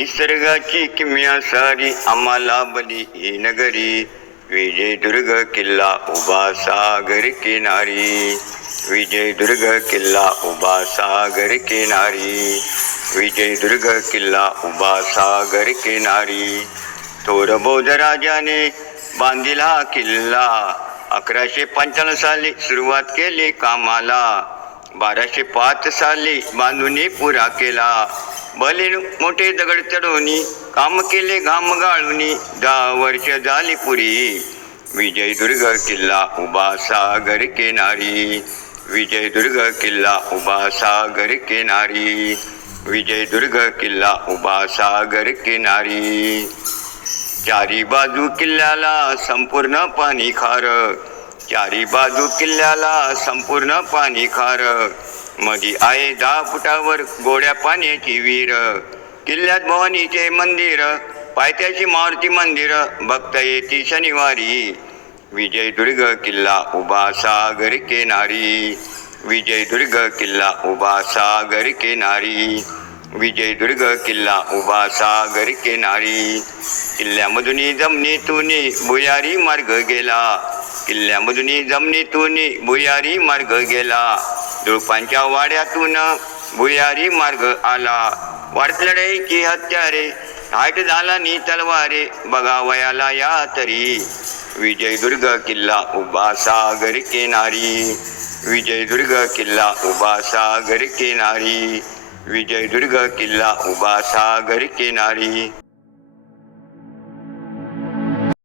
निसर्गाची किमया सारी आम्हाला बली ही नगरी. विजयदुर्ग किल्ला उभा सागर किनारी. विजयदुर्ग किल्ला उभा सागर किनारी. विजयदुर्ग किल्ला उभा सागर किनारी. थोर बौद्ध राजाने बांधिला किल्ला. 1155 साली सुरुवात केली कामाला. 1205 साली बांधून पुरा केला. भले मोठे दगड चढवणी काम केले घाम गाळूनी. 10 वर्ष झाली पुरी. विजयदुर्ग किल्ला उभा सागर किनारी. विजयदुर्ग किल्ला उभा सागर किनारी. विजयदुर्ग किल्ला उभा सागर किनारी. चारी बाजू किल्ल्याला संपूर्ण पाणी खार. चारी बाजू किल्ल्याला संपूर्ण पाणी खार. मधी आहे 10 फुटावर गोड्या पाण्याची विहीर. किल्ल्यात भवानीचे मंदिर, पायथ्याशी मारुती मंदिर, बघता येते शनिवारी. विजयदुर्ग किल्ला उभा सागर किनारी. विजयदुर्ग किल्ला उभा सागर किनारी. विजयदुर्ग किल्ला उभा सागर किनारी. किल्ल्यामधून जमिनीतून भुयारी मार्ग गेला. किल्ल्यामधून जमिनीतून भुयारी मार्ग गेला. दुळपांच्या वाड्यातून भुयारी मार्ग आला. वाढत लढाईची हत्यारे, हाट झाला नी तलवारे, बघावयाला या तरी. विजयदुर्ग किल्ला उभा सागर किनारी. विजयदुर्ग किल्ला उभा सागर किनारी. विजयदुर्ग किल्ला उभा सागर किनारी.